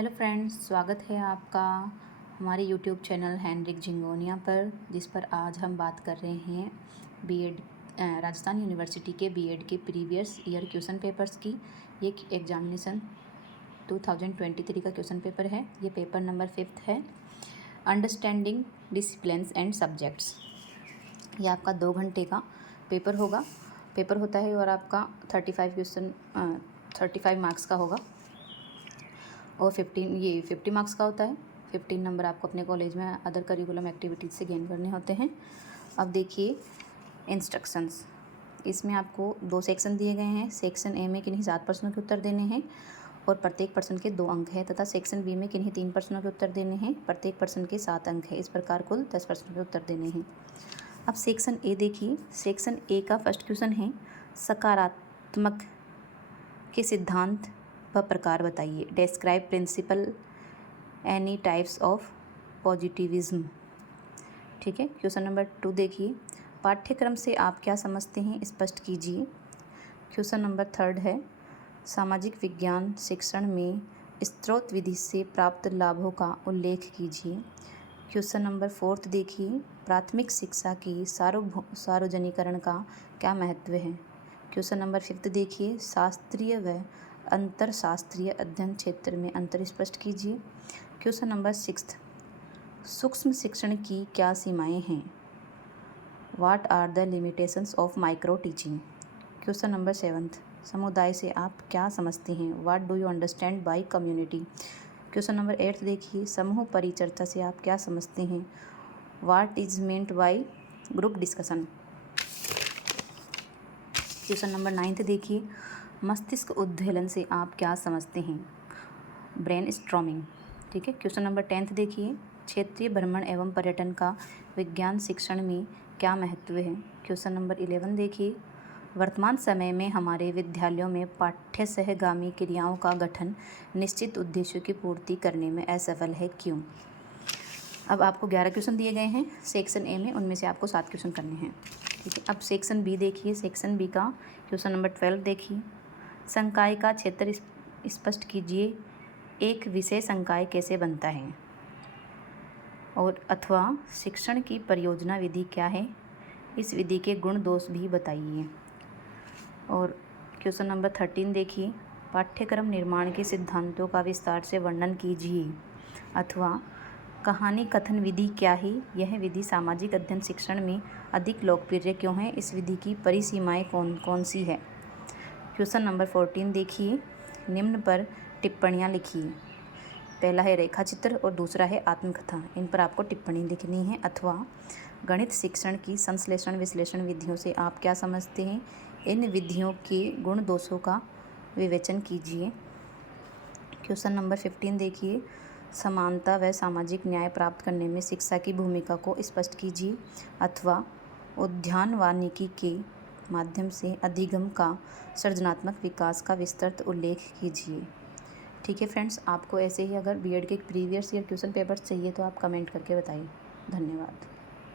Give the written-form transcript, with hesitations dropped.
Hello friends, स्वागत है आपका हमारे यूट्यूब चैनल हेनरिक जिंगोनिया पर, जिस पर आज हम बात कर रहे हैं बीएड राजस्थान यूनिवर्सिटी के बीएड के प्रीवियस ईयर क्वेश्चन पेपर्स की। ये एग्जामिनेशन 2023 का क्वेश्चन पेपर है। ये पेपर नंबर 5 है, अंडरस्टैंडिंग डिसिप्लिन्स एंड सब्जेक्ट्स। ये आपका 2 घंटे का पेपर होता है और आपका 35 मार्क्स का होगा और 50 मार्क्स का होता है। 15 नंबर आपको अपने कॉलेज में अदर करिकुलम एक्टिविटीज़ से गेन करने होते हैं। अब देखिए इंस्ट्रक्शंस, इसमें आपको 2 सेक्शन दिए गए हैं। सेक्शन ए में किन्हीं 7 प्रश्नों के उत्तर देने हैं और प्रत्येक प्रश्न के 2 अंक हैं, तथा सेक्शन बी में किन्हीं 3 प्रश्नों के उत्तर देने हैं, प्रत्येक प्रश्न के 7 अंक हैं। इस प्रकार कुल 10 प्रश्नों के उत्तर देने हैं। अब सेक्शन ए देखिए। सेक्शन ए का फर्स्ट क्वेश्चन है, सकारात्मक के सिद्धांत व प्रकार बताइए। Describe principle any types of positivism. ठीक है। क्वेश्चन नंबर 2 देखिए, पाठ्यक्रम से आप क्या समझते हैं, स्पष्ट कीजिए। क्वेश्चन नंबर 3 है, सामाजिक विज्ञान शिक्षण में स्रोत विधि से प्राप्त लाभों का उल्लेख कीजिए। क्वेश्चन नंबर 4 देखिए, प्राथमिक शिक्षा की सार्वजनिकरण का क्या महत्व है। क्वेश्चन नंबर 5 देखिए, शास्त्रीय व अंतर शास्त्रीय अध्ययन क्षेत्र में अंतर स्पष्ट कीजिए। क्वेश्चन नंबर 6, सूक्ष्म शिक्षण की क्या सीमाएं हैं। What are the limitations of micro teaching. Question number 7, समुदाय से आप क्या समझते हैं। What do you understand by community. Question number 8 देखिए, समूह परिचर्चा से आप क्या समझते हैं। What is meant by group discussion. Question number 9 देखिए, मस्तिष्क उद्वेलन से आप क्या समझते हैं। Brainstorming. ठीक है। क्वेश्चन नंबर 10 देखिए, क्षेत्रीय भ्रमण एवं पर्यटन का विज्ञान शिक्षण में क्या महत्व है। क्वेश्चन नंबर 11 देखिए, वर्तमान समय में हमारे विद्यालयों में पाठ्य सहगामी क्रियाओं का गठन निश्चित उद्देश्यों की पूर्ति करने में असफल है, क्यों। अब आपको 11 क्वेश्चन दिए गए हैं सेक्शन ए में, उनमें से आपको 7 क्वेश्चन करने हैं। ठीक है। अब सेक्शन बी देखिए। सेक्शन बी का क्वेश्चन नंबर 12 देखिए, संकाय का क्षेत्र स्पष्ट कीजिए। एक विषय संकाय कैसे बनता है और अथवा शिक्षण की परियोजना विधि क्या है, इस विधि के गुण दोष भी बताइए। और क्वेश्चन नंबर 13 देखिए, पाठ्यक्रम निर्माण के सिद्धांतों का विस्तार से वर्णन कीजिए, अथवा कहानी कथन विधि क्या है, यह विधि सामाजिक अध्ययन शिक्षण में अधिक लोकप्रिय क्यों है, इस विधि की परिसीमाएं कौन कौन सी है। क्वेश्चन नंबर 14 देखिए, निम्न पर टिप्पणियाँ लिखिए। पहला है रेखाचित्र और दूसरा है आत्मकथा। इन पर आपको टिप्पणी लिखनी है। अथवा गणित शिक्षण की संश्लेषण विश्लेषण विधियों से आप क्या समझते हैं, इन विधियों के गुण दोषों का विवेचन कीजिए। क्वेश्चन नंबर 15 देखिए, समानता व सामाजिक न्याय प्राप्त करने में शिक्षा की भूमिका को स्पष्ट कीजिए, अथवा उद्यानवानिकी के माध्यम से अधिगम का सृजनात्मक विकास का विस्तृत उल्लेख कीजिए। ठीक है फ्रेंड्स, आपको ऐसे ही अगर बीएड के प्रीवियस ईयर क्वेश्चन पेपर्स चाहिए तो आप कमेंट करके बताइए। धन्यवाद।